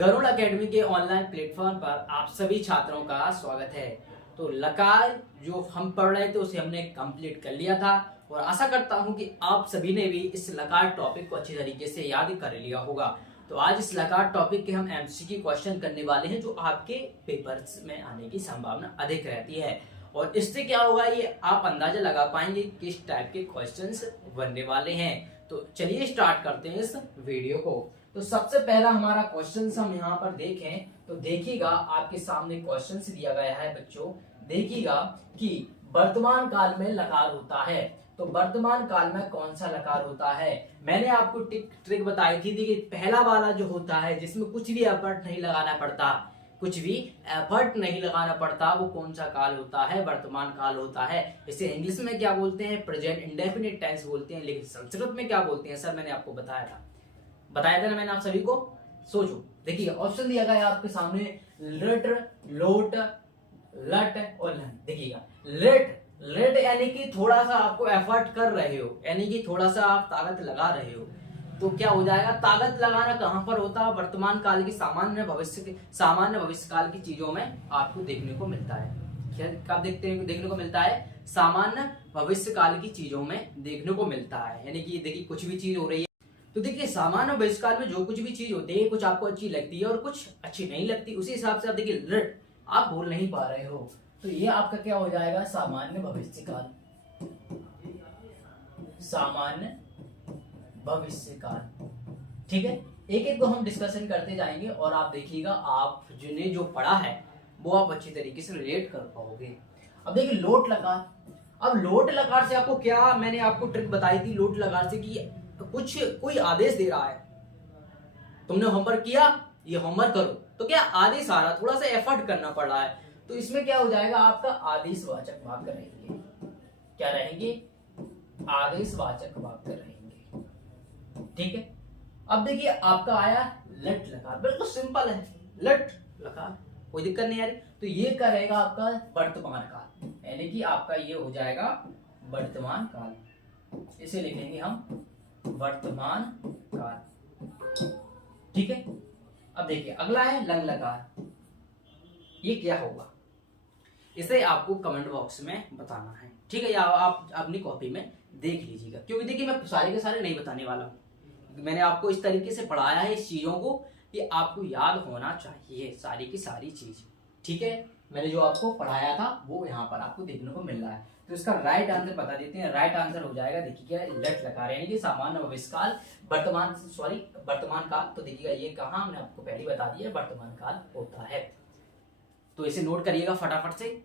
Garuda academy के online platform पर आप सभी छात्रों का स्वागत है। तो लकार जो हम पढ़ रहे थे उसे हमने कंप्लीट कर लिया था और आशा करता हूं कि आप सभी ने भी इस लकार टॉपिक को अच्छी तरीके से याद कर लिया होगा। तो आज इस लकार टॉपिक के हम एमसीक्यू क्वेश्चन करने वाले हैं जो आपके पेपर्स में आने की संभावना अधिक रहती है और इससे क्या होगा ये आप अंदाजा लगा पाएंगे किस टाइप के क्वेश्चंस बनने वाले हैं। तो चलिए स्टार्ट करते हैं इस वीडियो को। तो सबसे पहला हमारा क्वेश्चन हम यहाँ पर देखें तो देखिएगा आपके सामने क्वेश्चन दिया गया है बच्चों। देखिएगा कि वर्तमान काल में लकार होता है, तो वर्तमान काल में कौन सा लकार होता है। मैंने आपको ट्रिक बताई थी कि पहला वाला जो होता है जिसमें कुछ भी एफर्ट नहीं लगाना पड़ता, कुछ भी एफर्ट नहीं लगाना पड़ता, वो कौन सा काल होता है, वर्तमान काल होता है। इसे इंग्लिश में क्या बोलते हैं, प्रेजेंट इंडेफिनिट टेंस बोलते हैं, लेकिन संस्कृत में क्या बोलते हैं सर, मैंने आपको बताया था ना मैंने आप सभी को। सोचो, देखिए ऑप्शन दिया गया है आपके सामने लट, लोट, लट और लन। देखिएगा लेट यानी कि थोड़ा सा आपको एफर्ट कर रहे हो, यानी कि थोड़ा सा आप ताकत लगा रहे हो, तो क्या हो जाएगा। ताकत लगाना कहां पर होता है, वर्तमान काल की सामान्य भविष्य काल की चीजों में आपको देखने को मिलता है। क्या कब देखने को मिलता है, सामान्य भविष्य काल की चीजों में देखने को मिलता है। यानी कि देखिए कुछ भी चीज हो रही है तो देखिए सामान्य भविष्य काल में जो कुछ भी चीज होती है कुछ आपको अच्छी लगती है और कुछ अच्छी नहीं लगती, उसी हिसाब से आप देखिए लट आप बोल नहीं पा रहे हो, तो ये आपका क्या हो जाएगा, सामान्य भविष्य काल। सामान्य भविष्य काल, ठीक है। एक एक को हम डिस्कशन करते जाएंगे और आप देखिएगा आप जिन्हें जो पढ़ा है वो आप अच्छी तरीके से रिलेट कर पाओगे। अब देखिए लोट लकार, अब लोट लकार से आपको क्या, मैंने आपको ट्रिक बताई थी लोट लकार से कि कुछ कोई आदेश दे रहा है, तुमने होमवर्क किया, ये होमवर्क करो, तो क्या आदेश आ रहा, थोड़ा सा एफर्ट करना पड़ रहा है, तो इसमें क्या हो जाएगा आपका आदेशवाचक वाक्य रहेंगे। क्या रहेंगे, आदेशवाचक वाक्य रहेंगे, ठीक है। अब देखिए आपका आया लट लकार, बिल्कुल सिंपल है, लट लकार कोई दिक्कत नहीं आ रही, तो ये क्या रहेगा आपका वर्तमान काल, यानी कि आपका ये हो जाएगा वर्तमान काल, इसे लिखेंगे हम वर्तमान काल, ठीक है। अब देखिए अगला है लंग लकार, ये क्या होगा इसे आपको कमेंट बॉक्स में बताना है, ठीक है, या आप अपनी कॉपी में देख लीजिएगा, क्योंकि देखिए मैं सारे के सारे नहीं बताने वाला हूं, मैंने आपको इस तरीके से पढ़ाया है इस चीजों को कि आपको याद होना चाहिए सारी की सारी चीज, ठीक है। मैंने जो आपको पढ़ाया था वो यहाँ पर आपको देखने को मिल रहा है, तो इसका राइट आंसर बता देते हैं। राइट आंसर हो जाएगा देखिए क्या, लट लकार, यानी कि सामान्य भविष्य काल, वर्तमान काल। तो देखिएगा ये कहा हमने आपको पहले बता दिया, वर्तमान काल होता है, तो इसे नोट करिएगा फटाफट से।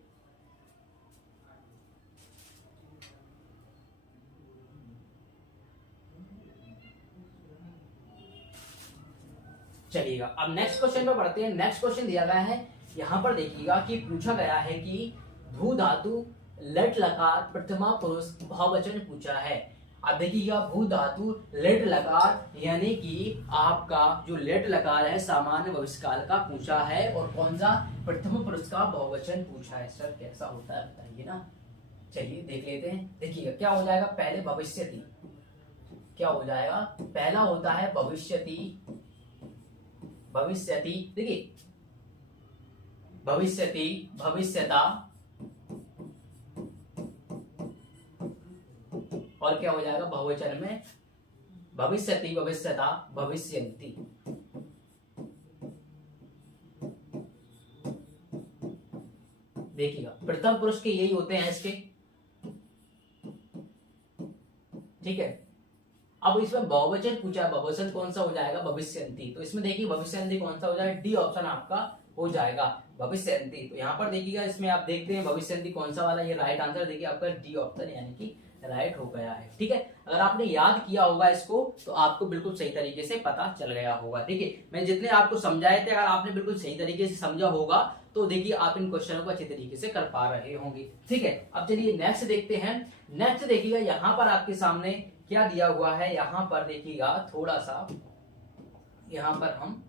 चलिएगा अब नेक्स्ट क्वेश्चन पर बढ़ते हैं। नेक्स्ट क्वेश्चन दिया गया है यहाँ पर, देखिएगा कि पूछा गया है कि भू धातु लट लकार प्रथमा पुरुष बहुवचन पूछा है। अब देखिएगा भू धातु लट लकार यानी कि आपका जो लट लकार है सामान्य भविष्य काल का पूछा है और कौन सा, प्रथम पुरुष का बहुवचन पूछा है। सर कैसा होता है बताइए ना, चलिए देख लेते हैं। देखिएगा क्या हो जाएगा, पहले भविष्यति, क्या हो जाएगा, पहला होता है भविष्यति, देखिए भविष्यति, भविष्यता, और क्या हो जाएगा बहुवचन में भविष्यति, भविष्यता, भविष्यन्ति। देखिएगा प्रथम पुरुष के यही होते हैं इसके, ठीक है। अब इसमें बहुवचन पूछा है, बहुवचन कौन सा हो जाएगा, भविष्यन्ति, तो इसमें देखिए भविष्यन्ति कौन सा हो जाएगा, डी ऑप्शन आपका हो जाएगा भविष्यन्ति। तो यहाँ पर देखिएगा इसमें आप देखते हैं भविष्यन्ति कौन सा वाला, ये राइट आंसर देखिए आपका डी ऑप्शन यानी कि राइट हो गया है, ठीक है। अगर आपने याद किया होगा इसको तो आपको बिल्कुल सही तरीके से पता चल गया होगा। देखिए मैं जितने आपको समझाए थे अगर आपने बिल्कुल सही तरीके से समझा होगा तो देखिए आप इन क्वेश्चनों को अच्छे तरीके से कर पा रहे होंगे, ठीक है। अब चलिए नेक्स्ट देखते हैं। नेक्स्ट देखिएगा यहाँ पर आपके सामने क्या दिया हुआ है, यहाँ पर देखिएगा थोड़ा सा, यहाँ पर हम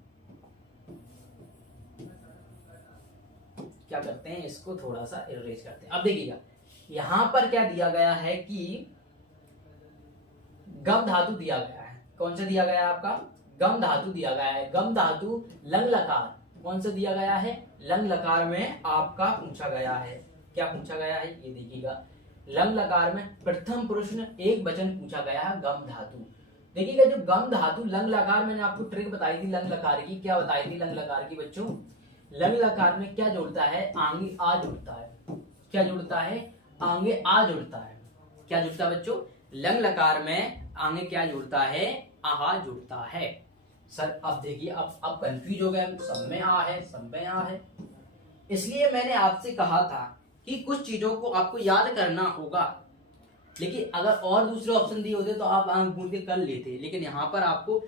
क्या करते हैं, इसको थोड़ा सा इरेज करते हैं। अब देखिएगा यहां पर क्या दिया गया है कि गम धातु दिया गया है, कौन सा दिया गया है आपका, गम धातु दिया गया है। गम धातु लंग लकार कौन सा दिया गया है? लंग लकार में आपका पूछा गया है। क्या पूछा गया है ये देखिएगा, लंग लकार में प्रथम पुरुष में एक वचन पूछा गया है गम धातु। देखिएगा जो गम धातु लंग लकार, मैंने आपको ट्रिक बताई थी लंग लकार की। क्या बताई थी लंग लकार की बच्चों? लंग लकार में क्या जोड़ता है? आंगे आ जुड़ता है। क्या जुड़ता है? आंगे आ जुड़ता है। क्या जुड़ता है बच्चों? लंग लकार में आंगे क्या जुड़ता है? आ जुड़ता है। सर अब देखिए, अब कंफ्यूज हो गए, सब में आ है, सब में आ है। इसलिए मैंने आपसे कहा था कि कुछ चीजों को आपको याद करना होगा, लेकिन अगर और दूसरे ऑप्शन दिए होते तो आप आंख मूंद के कर लेते। लेकिन यहाँ पर आपको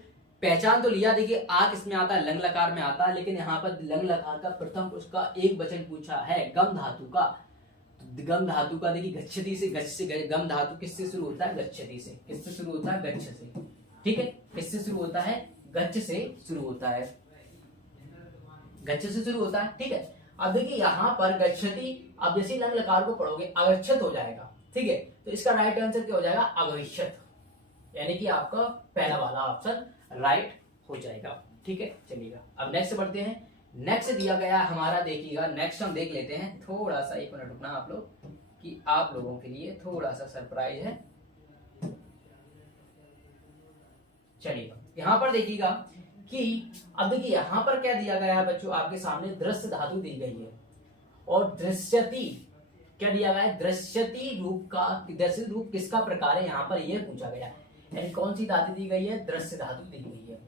पहचान तो लिया। देखिए आ किसमें आता है? लंग लकार में आता है। लेकिन यहाँ पर लंग लकार का प्रथम उसका एक वचन पूछा है गम धातु का। गम धातु का देखिए गच्छति से, गच्छ से, गम धातु किससे शुरू होता है? गच्छति से। किससे शुरू होता है? गच्छ से। ठीक है, किससे शुरू होता है? गच्छ से शुरू होता है। गच्छ से शुरू होता है। ठीक है, अब देखिए यहाँ पर गच्छति, अब जैसे लंग लकार को पढ़ोगे अगच्छत हो जाएगा। ठीक है, तो इसका राइट आंसर क्या हो जाएगा? अगच्छत, यानी कि आपका पहला वाला ऑप्शन राइट हो जाएगा। ठीक है, चलिएगा अब नेक्स्ट बढ़ते हैं। नेक्स्ट दिया गया हमारा, देखिएगा नेक्स्ट हम देख लेते हैं। थोड़ा सा एक मिनट रुकना आप लोग, कि आप लोगों के लिए थोड़ा सा सरप्राइज है। चलिएगा यहाँ पर देखिएगा कि अब देखिए यहाँ पर क्या दिया गया है बच्चों, आपके सामने दृश्य धातु दी गई है। और दृश्यति क्या दिया गया है? दृश्यति रूप का, दृश्य रूप किसका प्रकार है यहाँ पर यह पूछा गया है। यानी कौन सी धातु दी गई है? दृश्य धातु दी गई है।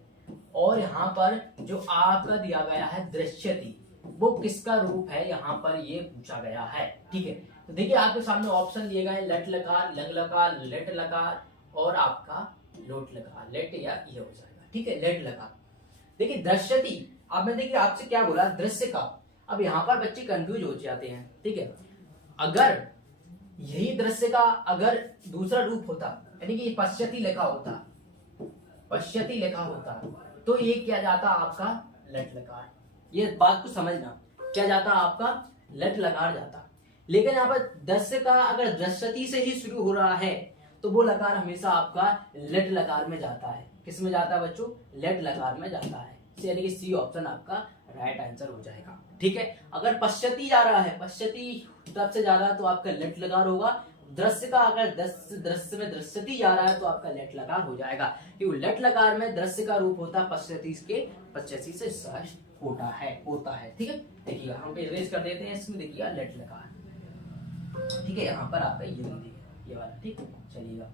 और यहाँ पर जो आपका दिया गया है दृश्यति, वो किसका रूप है यहाँ पर ये पूछा गया है। ठीक है, तो देखिए आपके सामने ऑप्शन दिए गए लट लकार, लंग लकार, लेट लकार और आपका लोट लकार। लेट या ये हो जाएगा। ठीक है, लेट लकार। देखिए दृश्यति, अब मैं देखिए आपसे क्या बोला? दृश्य का। अब यहाँ पर बच्चे कंफ्यूज हो जाते हैं। ठीक है, अगर यही दृश्य का अगर दूसरा रूप होता, यानी कि पश्यति लिखा होता, पश्यति लिखा होता, तो ये क्या जाता आपका? लट लकार। ये बात को समझना, क्या जाता आपका? लट लकार जाता। लेकिन यहाँ पर दृश्य का अगर दृश्यति से ही शुरू हो रहा है तो वो लकार हमेशा आपका लट लकार में जाता है। किस में जाता है बच्चों? लट लकार में जाता है। यानी कि सी ऑप्शन आपका राइट आंसर हो जाएगा। ठीक है, अगर पश्यति जा रहा है, पश्यति तब से जा रहा है तो आपका लट लकार होगा। दृश्य का अगर दृश्य में दृश्यति जा रहा है तो आपका लट लकार हो जाएगा, क्योंकि लट लकार में दृश्य का रूप होता है पश्यति के, पश्यति से सह होता है। ठीक है, देखिएगा हम इरेज कर देते हैं इसमें। देखिएगा लट लकार। ठीक है, यहाँ पर आपका ये वाला। ठीक है, चलिएगा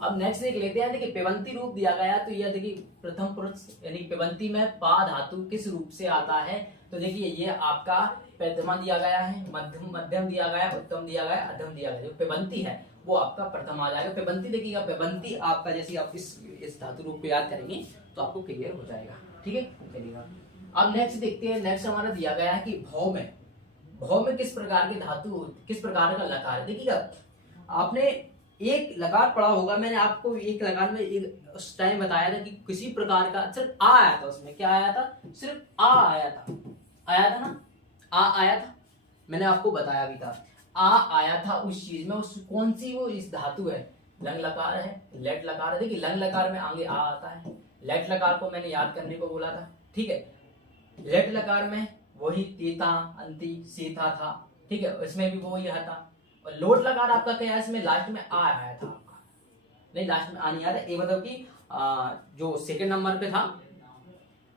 अब नेक्स्ट देख लेते हैं। देखिए पेवंती रूप दिया गया, तो यह देखिए प्रथम पुरुष यानी पेवंती में पा धातु किस रूप से आता है? तो देखिए ये आपका प्रथमा दिया गया है, मध्यम दिया गया, उत्तम दिया गया, अधम दिया गया। जो पेवंती है वो आपका प्रथम आ जाएगा। पेवंती देखिएगा, पेवंती आपका जैसे आप इस धातु रूप को याद करेंगे तो आपको क्लियर हो जाएगा। ठीक है, चलिएगा अब नेक्स्ट देखते हैं। नेक्स्ट हमारा दिया गया है कि भौ में किस प्रकार की धातु, किस प्रकार का लकार है। देखिएगा आपने एक लकार पढ़ा होगा, मैंने आपको एक लकार में एक उस टाइम बताया था कि किसी प्रकार का सिर्फ आ आया था। उसमें क्या आया था? सिर्फ आ आया था ना, आ आया था। मैंने आपको बताया भी था आ आया था उस चीज में। उस कौन सी वो इस धातु है? लंग लकार है, लेट लकार है। देखिए लंग लकार में आगे आ आता है, लेट लकार को मैंने याद करने को बोला था। ठीक है, लेट लकार में वही तीता अंति सीता था। ठीक है, इसमें भी वो यह था। और लोट लकार आपका क्या है? इसमें लास्ट में आ आया था आपका, नहीं लास्ट में आ नहीं आया था। ये मतलब कि जो सेकंड नंबर पे था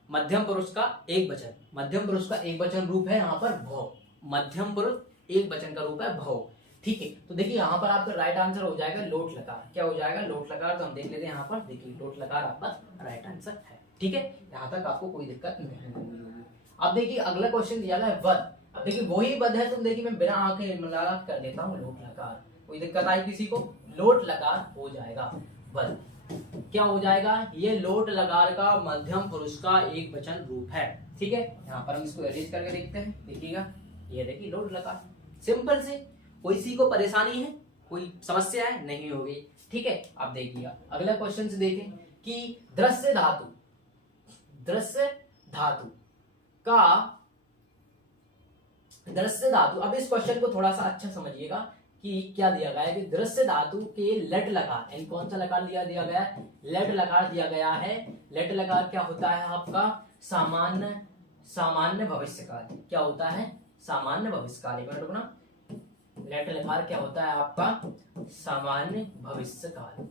मध्यम पुरुष का एक वचन, मध्यम पुरुष का एक वचन रूप है यहाँ पर भौ। मध्यम पुरुष एक वचन का रूप है भौ। ठीक है, तो देखिए यहाँ पर आपका राइट आंसर हो जाएगा लोट लकार। क्या हो जाएगा? लोट लकार। तो हम देख लेते हैं यहाँ पर। देखिए लोट लकार आपका राइट आंसर है। ठीक है, यहाँ तक आपको कोई दिक्कत नहीं होगी। अब देखिए अगला क्वेश्चन दिया गया है वध। अब देखिए वही वध है, तुम देखिए मैं बिना आंखें मिला कर देता हूँ लोट लकार। कोई दिक्कत आई किसी को? लोट लकार हो जाएगा वध। क्या हो जाएगा? ये लोट लकार का मध्यम पुरुष का एक वचन रूप है। ठीक है, यहाँ पर हम इसको अरेंज करके देखते हैं। देखिएगा ये देखिए लोट लकार, सिंपल से। कोई सी को परेशानी है, कोई समस्या है? नहीं होगी। ठीक है, अब देखिएगा अगला क्वेश्चन से देखें कि दृश्य धातु अब इस क्वेश्चन को थोड़ा सा अच्छा समझिएगा कि क्या दिया गया है कि दृश्य धातु के लट लकार, यानी कौन सा लकार दिया गया है, लट लकार दिया गया है। लट लकार क्या होता है आपका, सामान्य भविष्यकाल। क्या होता है, सामान्य भविष्यकाल। एक मिनट रुकना, लट लकार क्या होता है आपका, सामान्य भविष्यकाल।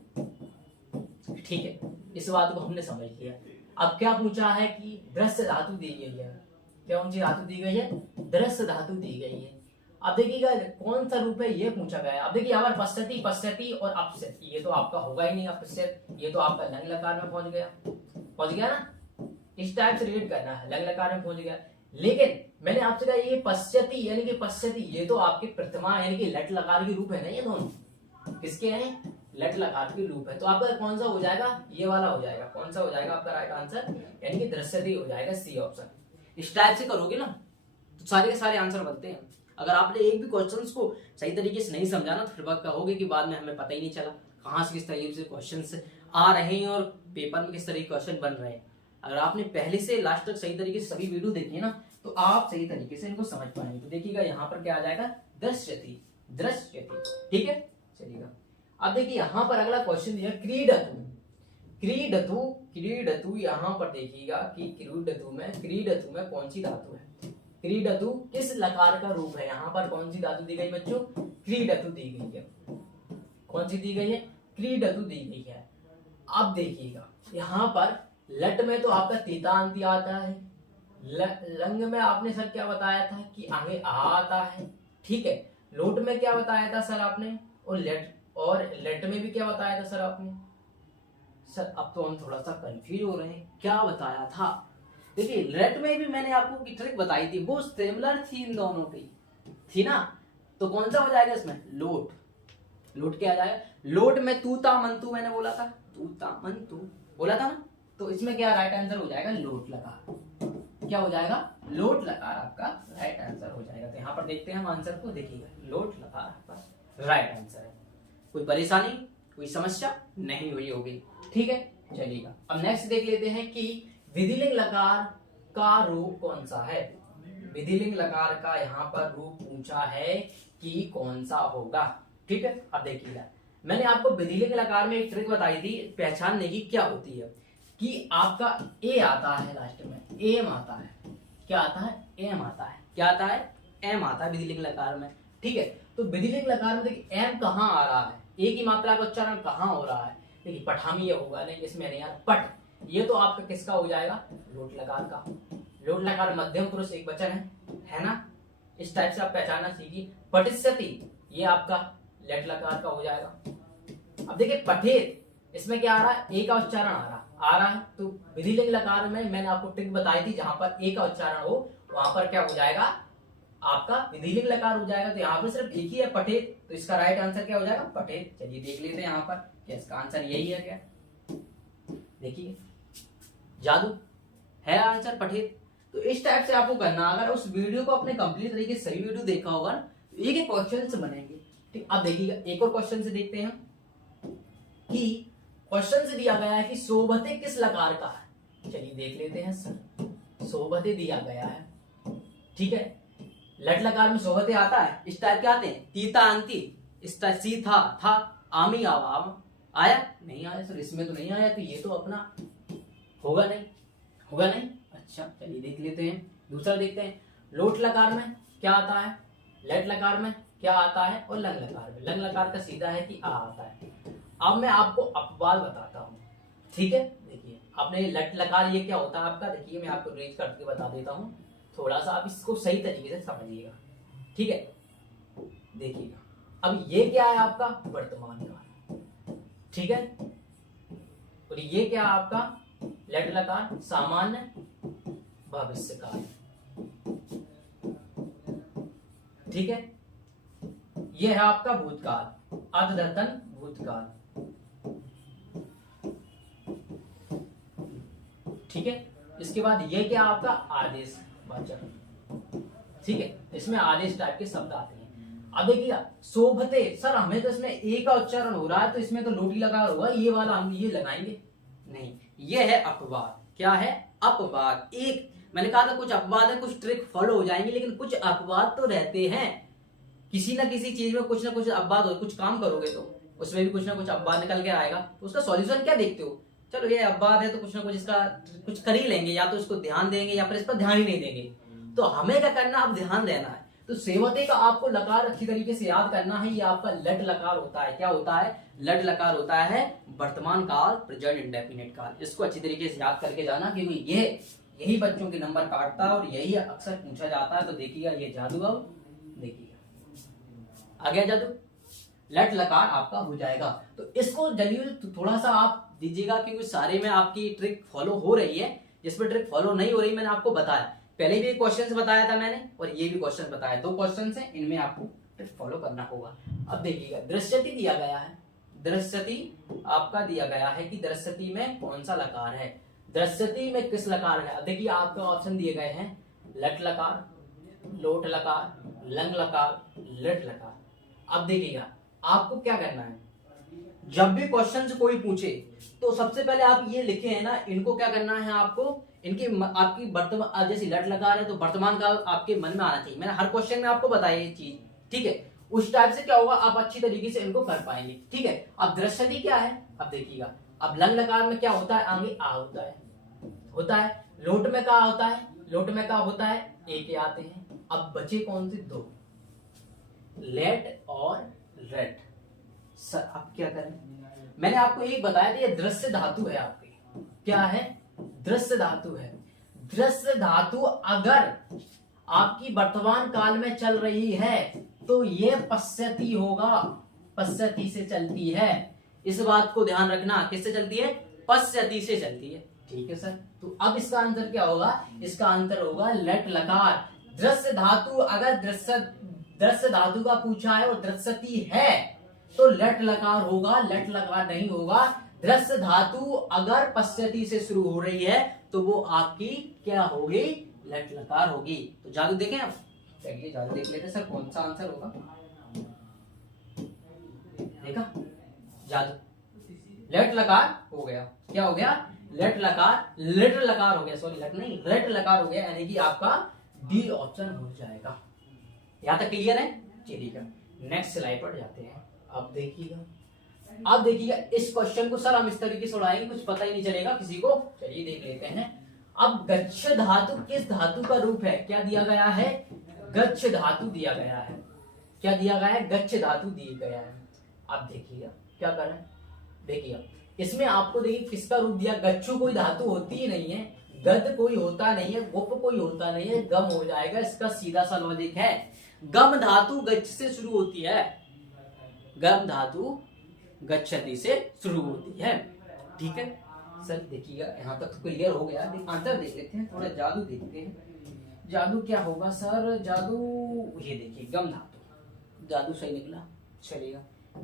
ठीक है, इस बात को हमने समझ लिया। अब क्या पूछा है कि दृश्य धातु दी गई है, कौन सी धातु दी गई है, दृश्य धातु दी गई है। अब देखिएगा कौन सा रूप है ये पूछा गया है। अब देखिए यहाँ पर पश्यति, पश्यति और अपश्यति, ये तो आपका होगा ही नहीं अपश्यत, ये तो आपका लंग लकार में पहुंच गया ना। इस टाइप से रिलेट करना है, लंग लकार में पहुंच गया। लेकिन मैंने आपसे कहा ये पश्यति यानी कि पश्यति, ये तो आपके प्रथमा यानी कि लट लकार के रूप है ना, ये दोनों किसके हैं, लट लकार के रूप है। तो आपका कौन सा हो जाएगा, ये वाला हो जाएगा। कौन सा हो जाएगा आपका राइट आंसर, यानी कि दृश्यति हो जाएगा, सी ऑप्शन। इस टाइप से करोगे ना तो सारे के सारे आंसर बनते हैं। अगर आपने एक भी क्वेश्चंस को सही तरीके से नहीं समझा ना तो फिर बात कहोगे कि बाद में हमें पता ही नहीं चला कहाँ से किस तरीके से क्वेश्चंस आ रहे हैं और पेपर में किस तरीके क्वेश्चन बन रहे हैं। अगर आपने पहले से लास्ट तक सही तरीके से सभी वीडियो देखी ना तो आप सही तरीके से इनको समझ पाएंगे। तो देखिएगा यहाँ पर क्या आ जाएगा, दृश्यति, दृश्यति। ठीक है, चलिएगा। अब देखिए यहाँ पर अगला क्वेश्चन दिया क्रीडतु, क्रीडतु, क्रीडतु। यहाँ पर देखिएगा कि क्रीडतु में कौन सी धातु है, क्रीडतु किस लकार का रूप है। यहाँ पर कौन सी धातु दी गई बच्चों, क्रीडतु दी गई है। कौन सी दी गई है, क्रीडतु दी गई है। अब देखिएगा यहाँ पर लट में तो आपका तीतांती आता है, लंग में आपने सर क्या बताया था कि आगे आ आता है। ठीक है, लोट में क्या बताया था सर आपने, और लेट में भी क्या बताया था सर आपने। सर अब तो हम थोड़ा सा कंफ्यूज हो रहे हैं, क्या बताया था। देखिए लेट में भी मैंने आपको की ट्रिक बताई थी, वो सिमिलर थी इन दोनों की, थी ना। तो कौन सा हो जाएगा इसमें, लोट। लोट क्या आ जाएगा, लोट में तूता मंतु मैंने बोला था, तूता मंतु बोला था ना। तो इसमें क्या राइट आंसर हो जाएगा, लोट लकार। क्या हो जाएगा, लोट लकार आपका राइट आंसर हो जाएगा। तो यहाँ पर देखते हैं हम आंसर को, देखिएगा लोट लकार आपका राइट आंसर है। कोई परेशानी, कोई समस्या नहीं हुई होगी। ठीक है, चलिएगा। अब नेक्स्ट देख लेते हैं कि विधिलिंग लकार का रूप कौन सा है। विधिलिंग लकार का यहाँ पर रूप पूछा है कि कौन सा होगा। ठीक है, अब देखिएगा मैंने आपको विधिलिंग लकार में एक ट्रिक बताई थी पहचानने की, क्या होती है कि आपका ए आता है लास्ट में, एम आता है। क्या आता है, एम आता है। क्या आता है, एम आता है विधिलिंग लकार में। ठीक है, तो विधिलिंग लकार में देखिए एम कहाँ आ रहा है, ए की मात्रा का उच्चारण कहाँ हो रहा है। देखिए पठामी ये होगा नहीं, इसमें नहीं यार, पट। ये तो आपका किसका हो जाएगा, लोट लकार का। लोट लकार मध्यम पुरुष एक वचन है ना। इस टाइप से आप पहचानना सीखिए। पठिष्यति ये आपका लेट लकार का हो जाएगा। अब देखिए पठेत, इसमें क्या आ रहा है, ए का उच्चारण आ रहा है। तो विधिलिंग लकार में मैंने आपको ट्रिक बताई थी, जहां पर ए का उच्चारण हो वहां पर क्या हो जाएगा, आपका विधिलिंग लकार हो जाएगा। तो यहाँ पर सिर्फ एक ही है, पठेत। तो इसका राइट आंसर क्या हो जाएगा, पठेत। चलिए देख लेते हैं यहाँ पर क्या इसका आंसर यही है क्या। देखिए जादू है आंसर, पठेत। तो इस टाइप से आपको करना। अगर उस वीडियो को अपने कंप्लीट तरीके से सही वीडियो देखा होगा तो एक एक क्वेश्चन से बनेंगे। ठीक, अब देखिएगा एक और क्वेश्चन से देखते हैं कि क्वेश्चन से दिया गया है कि सोबते किस लकार का है। चलिए देख लेते हैं सर, सोबते दिया गया है। ठीक है, लट लकार में सोबते आता है, इस टाइप के आते हैं, तीता अंति, इस टाइप सी था आमी आवाम आया नहीं आया सर, इसमें तो नहीं आया। तो ये तो अपना होगा नहीं। अच्छा चलिए देख लेते हैं, दूसरा देखते हैं। लोट लकार में क्या आता है, लेट लकार में क्या आता है, और लंग लकार में। लंग लकार का सीधा है कि आ आता है। अब मैं आपको अपवाद बताता हूँ। ठीक है, देखिए आपने लट लकार ये क्या होता है आपका, देखिए मैं आपको रेंज करके बता देता हूँ, थोड़ा सा आप इसको सही तरीके से समझिएगा। ठीक है, देखिएगा अब ये क्या है आपका, वर्तमान काल। ठीक है, और ये क्या है आपका, लट लकार सामान्य भविष्य काल। ठीक है, ये है आपका भूतकाल, अद्यतन भूतकाल। ठीक है, इसके बाद ये क्या आपका, आदेश वाचक। ठीक है, इसमें आदेश टाइप के शब्द आते हैं। अब देखिएगा शोभते, सर हमें तो इसमें ए का उच्चारण हो रहा है तो इसमें तो लोटी लगा होगा, ये वाला हम ये लगाएंगे नहीं। ये है अपवाद। क्या है, अपवाद। एक मैंने कहा था कुछ अपवाद है, कुछ ट्रिक फॉलो हो जाएंगे, लेकिन कुछ अपवाद तो रहते हैं किसी ना किसी चीज में कुछ ना कुछ अपवाद हो, कुछ काम करोगे तो उसमें भी कुछ ना कुछ अपवाद निकल के आएगा, तो उसका सॉल्यूशन क्या देखते हो? चलो ये अपवाद है तो कुछ ना कुछ इसका कुछ कर ही लेंगे, या तो इसको ध्यान देंगे या फिर इस पर ध्यान ही नहीं देंगे। तो हमें क्या करना, अब ध्यान देना है। तो सेवते का आपको लकार अच्छी तरीके से याद करना है। ये आपका लट लकार होता है। क्या होता है? लट लकार होता है वर्तमान काल, प्रेजेंट इंडेफिनिट काल। इसको अच्छी तरीके से याद करके जाना, क्योंकि ये यही बच्चों के नंबर काटता है और यही अक्सर पूछा जाता है। तो देखिएगा ये जादू, अब देखिएगा आ गया जादू, लट लकार आपका हो जाएगा। तो इसको जल्दी थोड़ा सा आप दीजिएगा, क्योंकि सारे में आपकी ट्रिक फॉलो हो रही है। जिसमें ट्रिक फॉलो नहीं हो रही मैंने आपको बताया, पहले भी क्वेश्चन बताया था मैंने और ये भी क्वेश्चन बताया, 2 क्वेश्चन है, इनमें आपको ट्रिक फॉलो करना होगा। अब देखिएगा दृश्यति दिया गया है, दृश्यति आपका दिया गया है कि दृश्यति में कौन सा लकार है, दृश्यति में किस लकार है। अब देखिए आपका ऑप्शन दिए गए हैं लट लकार, लोट लकार, लंग लकार, लट लकार। अब देखिएगा आपको क्या करना है, जब भी क्वेश्चन से कोई पूछे तो सबसे पहले आप ये लिखे हैं ना, इनको क्या करना है आपको, इनकी आपकी वर्तमान, जैसे लट लकार है तो वर्तमान काल आपके मन में आना चाहिए। मैंने हर क्वेश्चन में आपको बताया ये चीज, ठीक है? उस टाइप से क्या होगा, आप अच्छी तरीके से इनको कर पाएंगे, ठीक है? अब दृश्यति क्या है, अब देखिएगा, अब लंग लकार में क्या होता है, आगे आ होता है। लोट में क्या होता है, लोट में क्या होता है, ए के आते हैं। अब बचे कौन से 2, लेट और रेट। सर अब क्या करें, मैंने आपको एक बताया था, ये दृश्य धातु है आपकी, क्या है, दृश्य धातु है। दृश्य धातु अगर आपकी वर्तमान काल में चल रही है तो ये पश्यति होगा, पश्यति से चलती है। इस बात को ध्यान रखना, किससे चलती है, पश्यति से चलती है, ठीक है सर? तो अब इसका आंसर क्या होगा, इसका आंसर होगा लट लकार। दृश्य धातु अगर दृश्य धातु का पूछा है और दृश्यति है तो लट लकार होगा, लट लकार नहीं होगा। दृश्य धातु अगर पश्यति से शुरू हो रही है तो वो आपकी क्या होगी, लट लकार होगी। तो जादू देखें आप, चलिए जादू देख लेते सर कौन सा आंसर होगा। देखा जादू, लट लकार हो गया, क्या हो गया, लट लकार, लट लकार हो गया, सॉरी लट नहीं, लट लकार हो गया, यानी कि आपका डी ऑप्शन हो जाएगा। यहां तक क्लियर है? चलिए नेक्स्ट स्लाइड पर जाते हैं। अब देखिएगा इस क्वेश्चन को सर हम इस तरीके से उड़ाएंगे, कुछ पता ही नहीं चलेगा किसी को। चलिए देख लेते हैं। अब गच्छ धातु किस धातु का रूप है, क्या दिया गया है, गच्छ धातु दिया गया है। क्या दिया गया है, गच्छ धातु दिया गया है। अब देखिएगा क्या करें, देखिएगा इसमें आपको देखिए किसका रूप दिया, गच्छू कोई धातु होती ही नहीं है, गद कोई होता नहीं है, गुप कोई होता नहीं है, गम हो जाएगा। इसका सीधा सा लॉजिक है, गम धातु गच्छ से शुरू होती है, गम धातु गच्छति से शुरू होती है, ठीक है सर? देखिएगा यहाँ तक तो क्लियर हो गया। आंसर देख लेते हैं, थोड़ा जादू देखते हैं। जादू क्या होगा सर, जादू ये देखिए गम धातु, जादू सही निकला, चलेगा।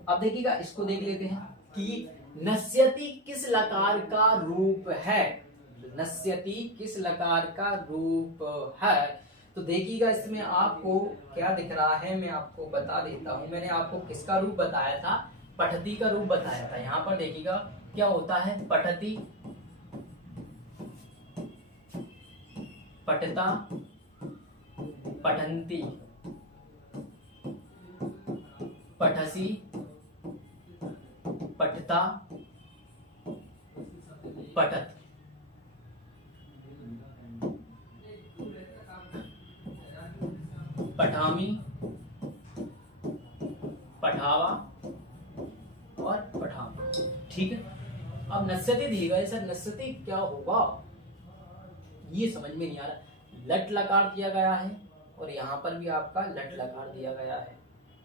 अब देखिएगा इसको देख लेते हैं कि नस्यति किस लकार का रूप है, नस्यति किस लकार का रूप है। तो देखिएगा इसमें आपको क्या दिख रहा है, मैं आपको बता देता हूं। मैंने आपको किसका रूप बताया था, पठती का रूप बताया था। यहाँ पर देखिएगा क्या होता है, पठती, पठता, पठंती, पठसी, पठता, पठत। पठामी, पठावा और पठामा, ठीक है? अब नस्यति दी गई, सर नस्यति क्या होगा ये समझ में नहीं आ रहा। लट लकार दिया गया है और यहाँ पर भी आपका लट लकार दिया गया है,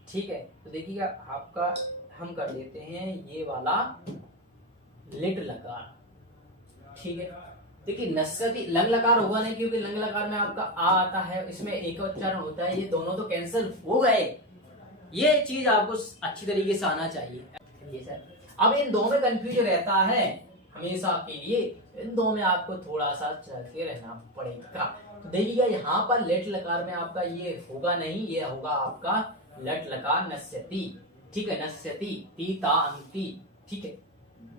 ठीक है? तो देखिएगा आपका हम कर लेते हैं ये वाला लिट लकार, ठीक है? देखिए नस्यति लंग लकार होगा नहीं, क्योंकि लंग लकार में आपका आ आता है, इसमें एक उच्चारण होता है, ये दोनों तो कैंसिल हो गए। ये चीज आपको अच्छी तरीके से आना चाहिए। ये सर अब इन दो में कंफ्यूज रहता है हमेशा के लिए, इन दो में आपको थोड़ा सा चलते रहना पड़ेगा। तो देखिएगा यहाँ पर लेट लकार में आपका ये होगा नहीं, ये होगा आपका लट लकार नस्यति, ठीक है? नस्यति, ती ता अंति, ठीक है?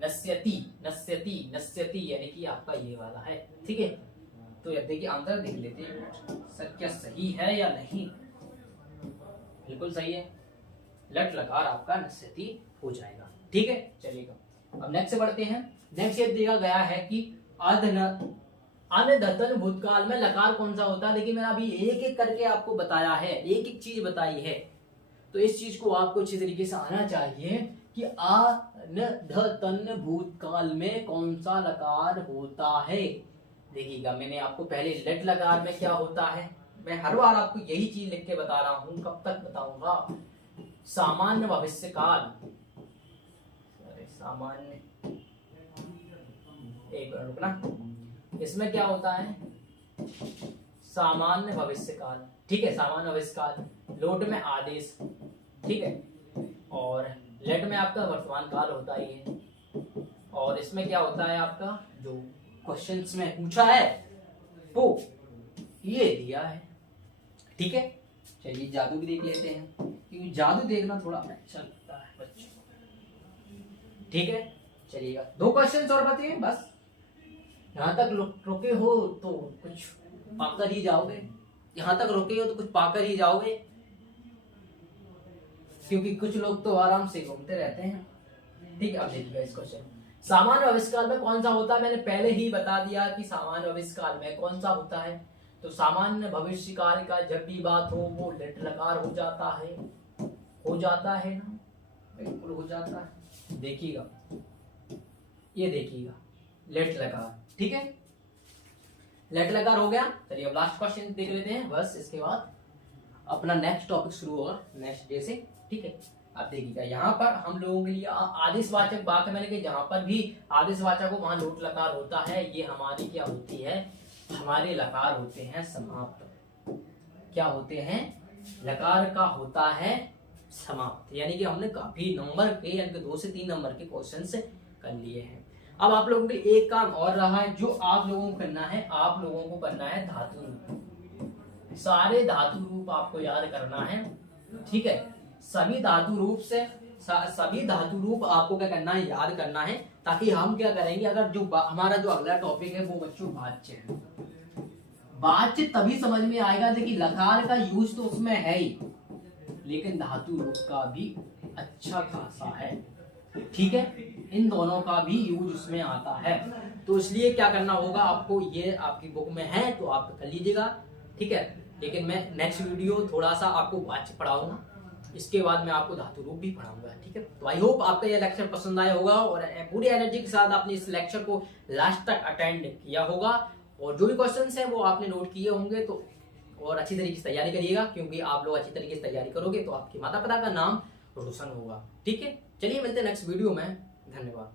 नस्यति, नस्यति, नस्यति यानी कि आपका ये वाला है, ठीक है? तो अब देखिए आंसर देख लेते हैं सर क्या सही है या नहीं। बिल्कुल सही है, लट लकार आपका निश्चित हो जाएगा। ठीक है, चलिएगा अब नेक्स्ट से बढ़ते हैं। नेक्स्ट ये दिया गया है कि अनधतन भूतकाल में लकार कौन सा होता है। लेकिन मैंने अभी एक एक करके आपको बताया है, एक एक चीज बताई है, तो इस चीज को आपको अच्छी तरीके से आना चाहिए कि अनधतन भूतकाल में कौन सा लकार होता है। देखिएगा, मैंने आपको पहले लट लकार में क्या होता है, मैं हर बार आपको यही चीज लिख के बता रहा हूं, कब तक बताऊंगा। सामान्य भविष्यकाल, सामान्य, एक मिनट रुकना, इसमें क्या होता है, सामान्य भविष्यकाल। ठीक है, सामान्य भविष्यकाल, लोट में आदेश, ठीक है, और लेट में आपका वर्तमान काल होता ही है। और इसमें क्या होता है आपका, जो क्वेश्चंस में पूछा है वो ये दिया है। ठीक है, चलिए जादू भी देख लेते हैं, क्योंकि जादू देखना थोड़ा अच्छा लगता है बच्चों। ठीक है, चलिएगा 2 क्वेश्चन और बताइए बस। यहाँ तक रुके हो तो कुछ पाकर ही जाओगे, यहाँ तक रुके हो तो कुछ पाकर ही जाओगे, क्योंकि कुछ लोग तो आराम से घूमते रहते हैं। ठीक है, अब देखिएगा इस क्वेश्चन, सामान्य भविष्यकाल में कौन सा होता है। मैंने पहले ही बता दिया कि सामान्य भविष्यकाल में कौन सा होता है। तो सामान्य भविष्यकाल का जब भी बात हो वो लट लकार हो जाता है ना, बिल्कुल हो जाता है। देखिएगा, ये देखिएगा लेट लकार। ठीक है, लेट लकार हो गया। चलिए अब लास्ट क्वेश्चन देख लेते हैं, बस इसके बाद अपना नेक्स्ट टॉपिक शुरू होगा नेक्स्ट डे से। ठीक है, अब देखिएगा यहाँ पर हम लोगों के लिए आदेशवाचक वाक्य, मैंने कहा जहां पर भी आदेशवाचक हो वहां लोट लकार होता है। ये हमारी क्या होती है, हमारे लकार होते हैं समाप्त। क्या होते हैं, लकार का होता है समाप्त। यानी कि हमने काफी नंबर के, यानी कि 2 से 3 नंबर के क्वेश्चन कर लिए हैं। अब आप लोगों के एक काम और रहा है, जो आप लोगों को करना है, आप लोगों को करना है धातु रूप। सारे धातु रूप आपको याद करना है। ठीक है, सभी धातु रूप आपको क्या करना है, याद करना है, ताकि हम क्या करेंगे, अगर जो हमारा जो अगला टॉपिक है वो बच्चों वाच्य है। वाच्य तभी समझ में आएगा, देखिए लकार का यूज तो उसमें है ही, लेकिन धातु रूप का भी अच्छा खासा है। ठीक है, इन दोनों का भी यूज उसमें आता है। तो इसलिए क्या करना होगा आपको, ये आपकी बुक में है तो आप कर लीजिएगा। ठीक है, लेकिन मैं नेक्स्ट वीडियो थोड़ा सा आपको वाच्य पढ़ाऊंगा, इसके बाद मैं आपको धातु रूप भी पढ़ाऊंगा। ठीक है, तो आई होप आपका ये लेक्चर पसंद आया होगा और पूरी एनर्जी के साथ आपने इस लेक्चर को लास्ट तक अटेंड किया होगा, और जो भी क्वेश्चंस हैं वो आपने नोट किए होंगे। तो और अच्छी तरीके से तैयारी करिएगा, क्योंकि आप लोग अच्छी तरीके से तैयारी करोगे तो आपके माता पिता का नाम रोशन होगा। ठीक है, चलिए मिलते हैं नेक्स्ट वीडियो में, धन्यवाद।